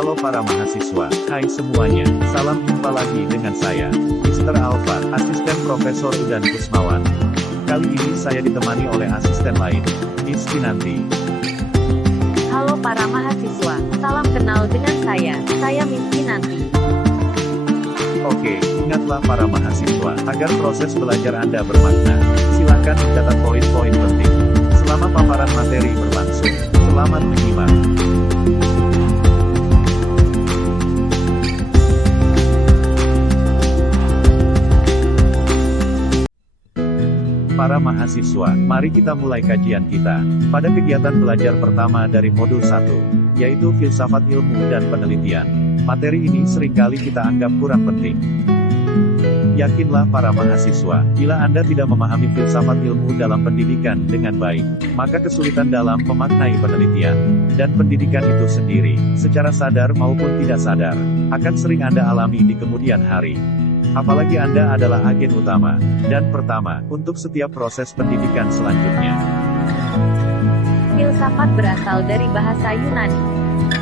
Halo para mahasiswa, hai semuanya, salam jumpa lagi dengan saya, Mr. Alfa, asisten Profesor Udan Kusmawan. Kali ini saya ditemani oleh asisten lain, Miss Kinanti. Halo para mahasiswa, salam kenal dengan saya Miss Kinanti. Oke, ingatlah para mahasiswa, agar proses belajar Anda bermakna, silakan mencatat poin-poin penting. Selama paparan materi berlangsung, selamat menyimak. Para mahasiswa, mari kita mulai kajian kita. Pada kegiatan belajar pertama dari modul 1, yaitu filsafat ilmu dan penelitian. Materi ini seringkali kita anggap kurang penting. Yakinlah para mahasiswa, bila Anda tidak memahami filsafat ilmu dalam pendidikan dengan baik, maka kesulitan dalam memaknai penelitian dan pendidikan itu sendiri, secara sadar maupun tidak sadar, akan sering Anda alami di kemudian hari. Apalagi Anda adalah agen utama dan pertama untuk setiap proses pendidikan selanjutnya. Filsafat berasal dari bahasa Yunani,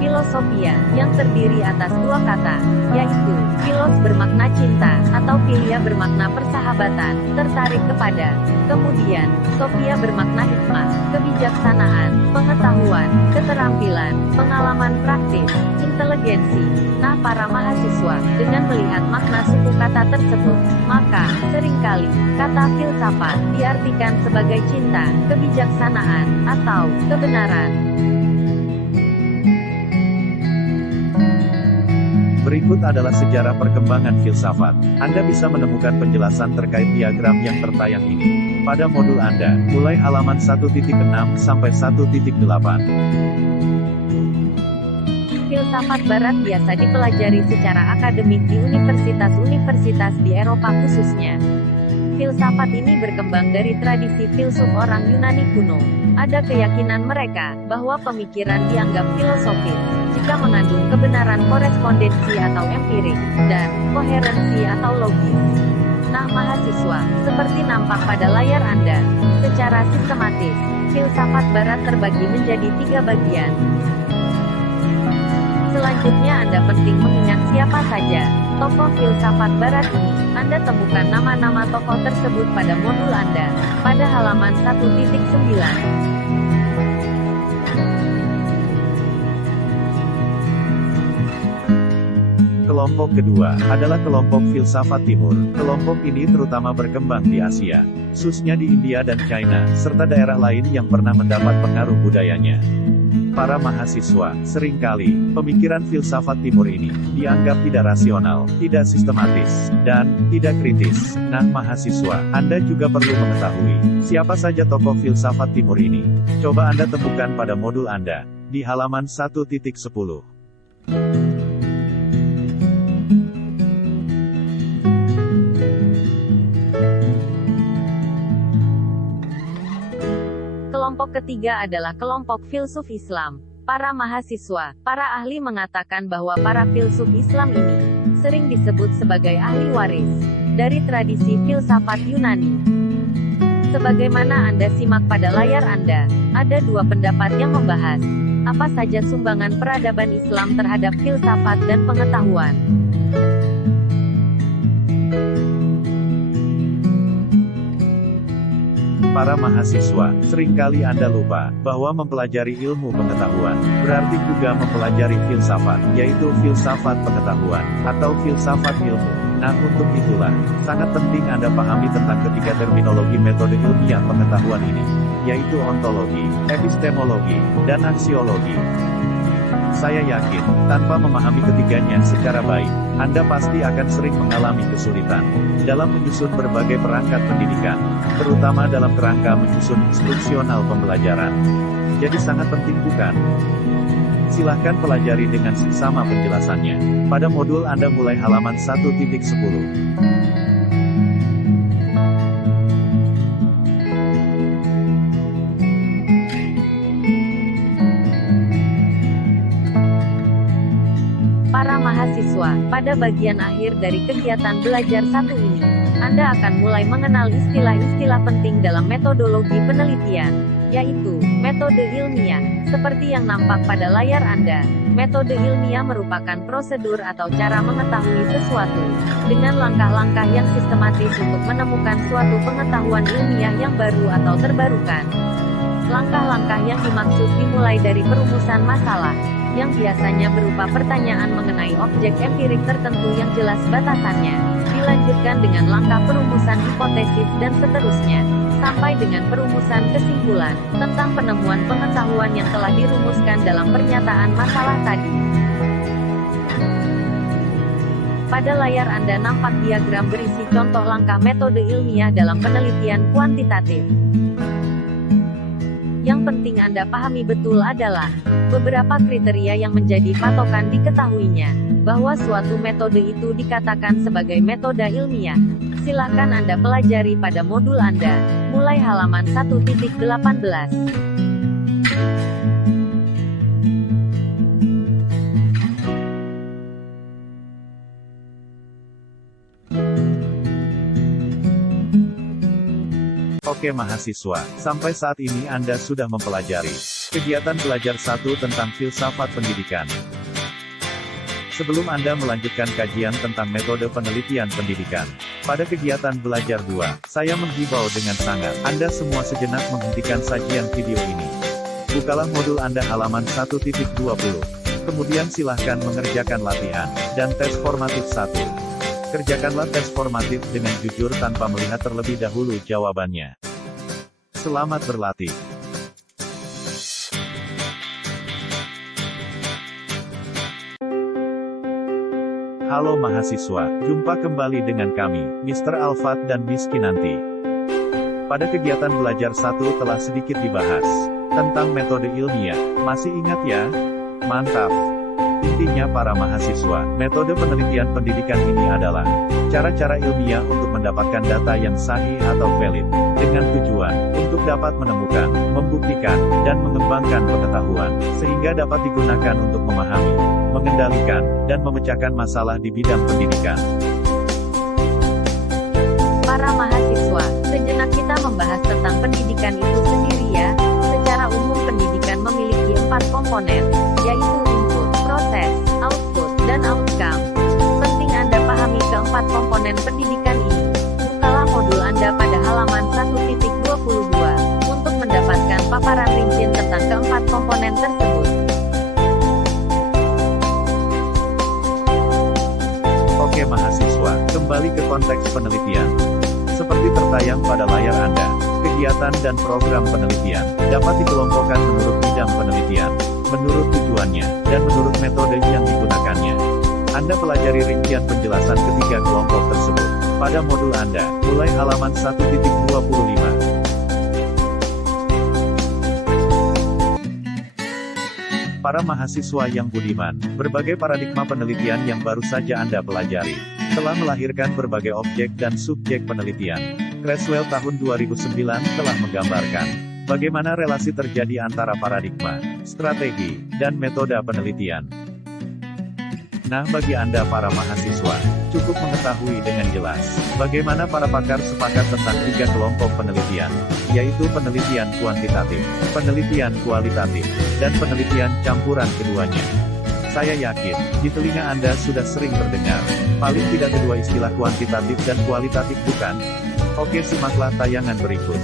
filosofia, yang terdiri atas dua kata, yaitu philos bermakna cinta, atau philia bermakna persahabatan, tertarik kepada. Kemudian, sophia bermakna hikmah, kebijaksanaan, pengetahuan, keterampilan, pengalaman praktis, inteligensi. Nah para mahasiswa, dengan melihat makna suku kata tersebut, maka, seringkali, kata filsafat diartikan sebagai cinta, kebijaksanaan, atau kebenaran. Berikut adalah sejarah perkembangan filsafat. Anda bisa menemukan penjelasan terkait diagram yang tertayang ini pada modul Anda, mulai halaman 1.6 sampai 1.8. Filsafat Barat biasa dipelajari secara akademik di universitas-universitas di Eropa khususnya. Filsafat ini berkembang dari tradisi filsuf orang Yunani kuno. Ada keyakinan mereka bahwa pemikiran dianggap filosofis jika mengandung kebenaran korespondensi atau empirik, dan koherensi atau logis. Nah mahasiswa, seperti nampak pada layar Anda, secara sistematis, filsafat Barat terbagi menjadi 3 bagian. Selanjutnya Anda penting mengingat siapa saja tokoh filsafat Barat ini. Anda temukan nama-nama tokoh tersebut pada modul Anda, pada halaman 1.9. Kelompok kedua adalah kelompok filsafat timur. Kelompok ini terutama berkembang di Asia, khususnya di India dan China, serta daerah lain yang pernah mendapat pengaruh budayanya. Para mahasiswa, seringkali, pemikiran filsafat timur ini, dianggap tidak rasional, tidak sistematis, dan tidak kritis. Nah mahasiswa, Anda juga perlu mengetahui, siapa saja tokoh filsafat timur ini. Coba Anda temukan pada modul Anda, di halaman 1.10. Kelompok ketiga adalah kelompok filsuf Islam. Para mahasiswa, para ahli mengatakan bahwa para filsuf Islam ini sering disebut sebagai ahli waris dari tradisi filsafat Yunani. Sebagaimana Anda simak pada layar Anda, ada 2 pendapat yang membahas apa saja sumbangan peradaban Islam terhadap filsafat dan pengetahuan. Para mahasiswa, seringkali Anda lupa bahwa mempelajari ilmu pengetahuan berarti juga mempelajari filsafat, yaitu filsafat pengetahuan atau filsafat ilmu. Nah, untuk itulah sangat penting Anda pahami tentang ketiga terminologi metode ilmiah pengetahuan ini, yaitu ontologi, epistemologi, dan aksiologi. Saya yakin, tanpa memahami ketiganya secara baik, Anda pasti akan sering mengalami kesulitan dalam menyusun berbagai perangkat pendidikan, terutama dalam kerangka menyusun instruksional pembelajaran. Jadi sangat penting bukan? Silahkan pelajari dengan seksama penjelasannya. Pada modul Anda mulai halaman 1.10. Para mahasiswa, pada bagian akhir dari kegiatan belajar 1 ini, Anda akan mulai mengenal istilah-istilah penting dalam metodologi penelitian. yaitu metode ilmiah. Seperti yang nampak pada layar Anda, metode ilmiah merupakan prosedur atau cara mengetahui sesuatu dengan langkah-langkah yang sistematis untuk menemukan suatu pengetahuan ilmiah yang baru atau terbarukan. Langkah-langkah yang dimaksud dimulai dari perumusan masalah, yang biasanya berupa pertanyaan mengenai objek empirik tertentu yang jelas batasannya, dilanjutkan dengan langkah perumusan hipotesis dan seterusnya, sampai dengan perumusan kesimpulan, tentang penemuan pengetahuan yang telah dirumuskan dalam pernyataan masalah tadi. Pada layar Anda nampak diagram berisi contoh langkah metode ilmiah dalam penelitian kuantitatif. Yang penting Anda pahami betul adalah beberapa kriteria yang menjadi patokan diketahuinya, bahwa suatu metode itu dikatakan sebagai metode ilmiah. Silahkan Anda pelajari pada modul Anda, mulai halaman 1.18. Oke mahasiswa, sampai saat ini Anda sudah mempelajari kegiatan belajar 1 tentang filsafat pendidikan. Sebelum Anda melanjutkan kajian tentang metode penelitian pendidikan, pada kegiatan belajar 2, saya menghimbau dengan sangat, Anda semua sejenak menghentikan sajian video ini. Bukalah modul Anda halaman 1.20. Kemudian silahkan mengerjakan latihan dan tes formatif 1. Kerjakanlah tes formatif dengan jujur tanpa melihat terlebih dahulu jawabannya. Selamat berlatih. Halo mahasiswa, jumpa kembali dengan kami, Mr. Alfat dan Miss Kinanti. Pada kegiatan belajar 1 telah sedikit dibahas tentang metode ilmiah. Masih ingat ya? Mantap. Intinya para mahasiswa, metode penelitian pendidikan ini adalah cara-cara ilmiah untuk mendapatkan data yang sahih atau valid, dengan tujuan untuk dapat menemukan, membuktikan, dan mengembangkan pengetahuan, sehingga dapat digunakan untuk memahami, mengendalikan, dan memecahkan masalah di bidang pendidikan. Para mahasiswa, sejenak kita membahas tentang pendidikan itu sendiri ya. Secara umum pendidikan memiliki 4 komponen, yaitu proses, output, dan outcome. Penting Anda pahami keempat komponen pendidikan ini. Bukalah modul Anda pada halaman 1.22, untuk mendapatkan paparan rinci tentang keempat komponen tersebut. Oke mahasiswa, kembali ke konteks penelitian. Seperti tertayang pada layar Anda, kegiatan dan program penelitian dapat dikelompokkan menurut bidang penelitian, menurut tujuannya, dan menurut metode yang digunakannya. Anda pelajari rincian penjelasan ketiga kelompok tersebut pada modul Anda, mulai halaman 1.25. Para mahasiswa yang budiman, berbagai paradigma penelitian yang baru saja Anda pelajari telah melahirkan berbagai objek dan subjek penelitian. Creswell tahun 2009 telah menggambarkan bagaimana relasi terjadi antara paradigma, strategi, dan metode penelitian. Nah, bagi Anda para mahasiswa, cukup mengetahui dengan jelas bagaimana para pakar sepakat tentang 3 kelompok penelitian, yaitu penelitian kuantitatif, penelitian kualitatif, dan penelitian campuran keduanya. Saya yakin, di telinga Anda sudah sering terdengar, paling tidak kedua istilah kuantitatif dan kualitatif bukan? Oke, simaklah tayangan berikut.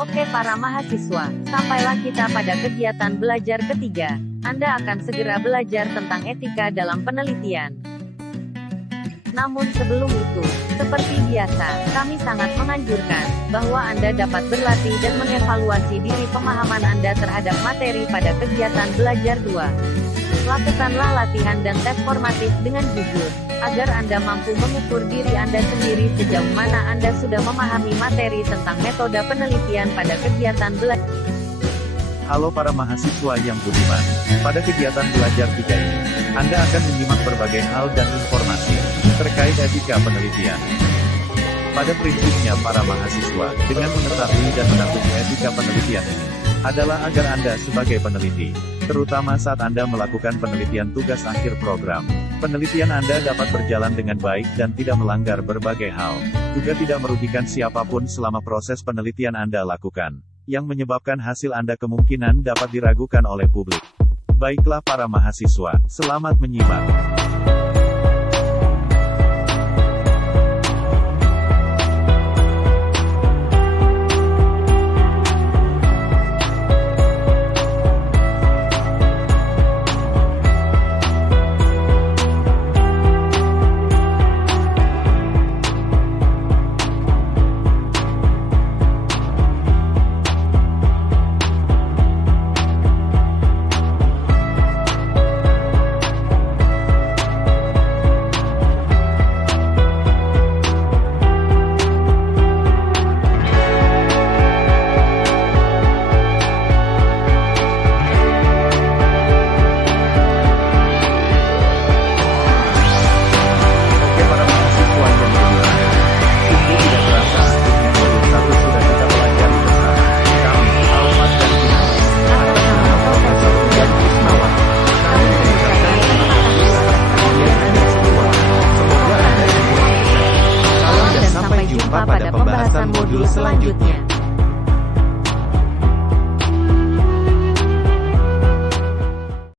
Oke para mahasiswa, sampailah kita pada kegiatan belajar ketiga. Anda akan segera belajar tentang etika dalam penelitian. Namun sebelum itu, seperti biasa, kami sangat menganjurkan bahwa Anda dapat berlatih dan mengevaluasi diri pemahaman Anda terhadap materi pada kegiatan belajar 2. Lakukanlah latihan dan tes formatif dengan jujur, agar Anda mampu mengukur diri Anda sendiri sejauh mana Anda sudah memahami materi tentang metode penelitian pada kegiatan belajar. Halo para mahasiswa yang budiman. Pada kegiatan belajar 3 ini, Anda akan menyimak berbagai hal dan informasi terkait etika penelitian. Pada prinsipnya para mahasiswa, dengan mengetahui dan menaati etika penelitian ini, adalah agar Anda sebagai peneliti, terutama saat Anda melakukan penelitian tugas akhir program, penelitian Anda dapat berjalan dengan baik dan tidak melanggar berbagai hal, juga tidak merugikan siapapun selama proses penelitian Anda lakukan, yang menyebabkan hasil Anda kemungkinan dapat diragukan oleh publik. Baiklah para mahasiswa, selamat menyimak.